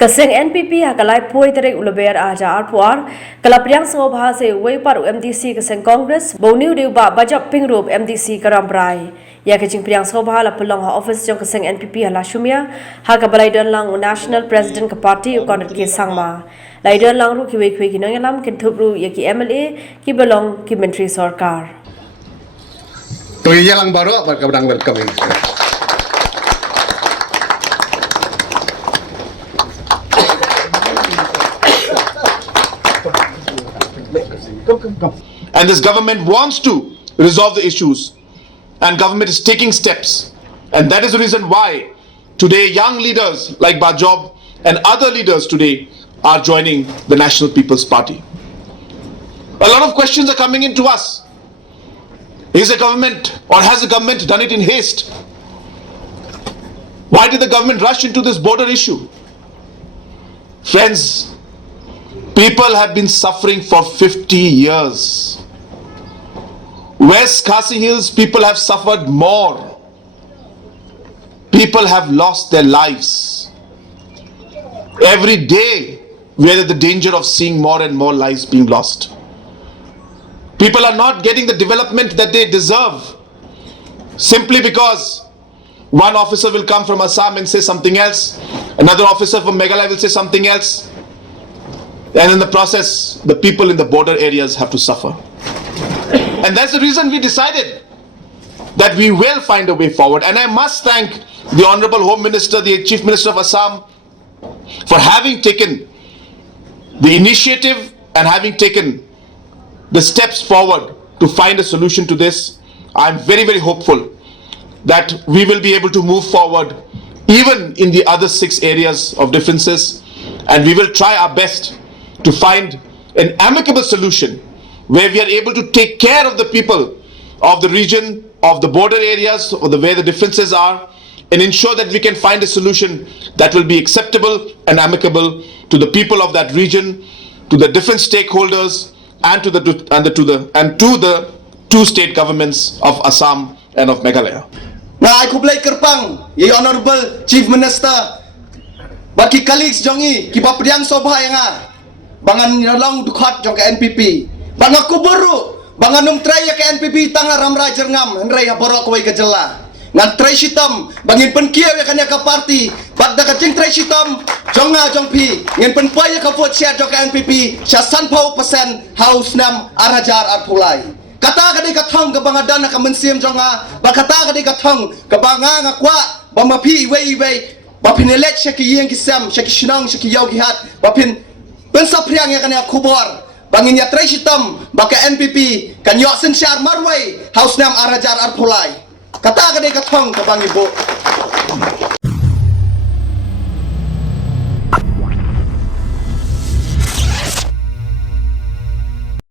Kaseng NPP hakalai poi terek ulaber aja arpuar kala Pdiang Sngewbha se wei paru MDC kaseng Congress boniu diu ba bajak pingrub MDC karamrai ya kecing Pdiang Sngewbha la pelong ha office jong kaseng NPP hala shumia ha kabalai don lang national president ke parti ukon ke sangma lai don lang ru ki wei ki nang lam kin thupru ya ki MLA ki belong ki menteri sarkar to yang baru apa kadang welcome. And this government wants to resolve the issues, and government is taking steps, and that is the reason why today young leaders like Bajob and other leaders today are joining the National People's Party. A lot of questions are coming into us. Is the government, or has the government done it in haste? Why did the government rush into this border issue? Friends, people have been suffering for 50 years. West Khasi Hills, people have suffered more. People have lost their lives. Every day, we are at the danger of seeing more and more lives being lost. People are not getting the development that they deserve simply because one officer will come from Assam and say something else, another officer from Meghalaya will say something else, and in the process, the people in the border areas have to suffer. And that's the reason we decided that we will find a way forward. And I must thank the Honorable Home Minister, the Chief Minister of Assam, for having taken the initiative and having taken the steps forward to find a solution to this. I'm very, very hopeful that we will be able to move forward even in the other 6 areas of differences, and we will try our best to find an amicable solution where we are able to take care of the people of the region, of the border areas, or where the differences are, and ensure that we can find a solution that will be acceptable and amicable to the people of that region, to the different stakeholders, and to the two state governments of Assam and of Meghalaya. Nah, aku belai kerpang, ye Honorable Chief Minister, bagi colleagues jongi, kiba Pdiang Sngewbha yang bangan nyolong dukhat jong ke NPP, bang aku baru, bangan try ya ke NPP tangga ramrai jerngam, henry ya borok kawai kejela, ngan try sitam, bangin penkiau ya kanya ke parti, bag dah kacing try sitam, jonga jong pi, ngin penpai ya ke vote share jong ke NPP, syasan pau persen haus nam arajar arpulai. Kata kadai kathang ke bangadan ka mensiam jonga, ba kata kadai kathang ke banga ngakwa, ba mapi iwe, ba pinelet syaki yang kisam, syaki shinang, syaki yau kihat, ba pin pensap priang ya kanya kubor, bangin ya try sitam, ba ke NPP, kan yok sen syar marwai, haus nam arajar arpulai. Kata kadai kathang ke bangibo.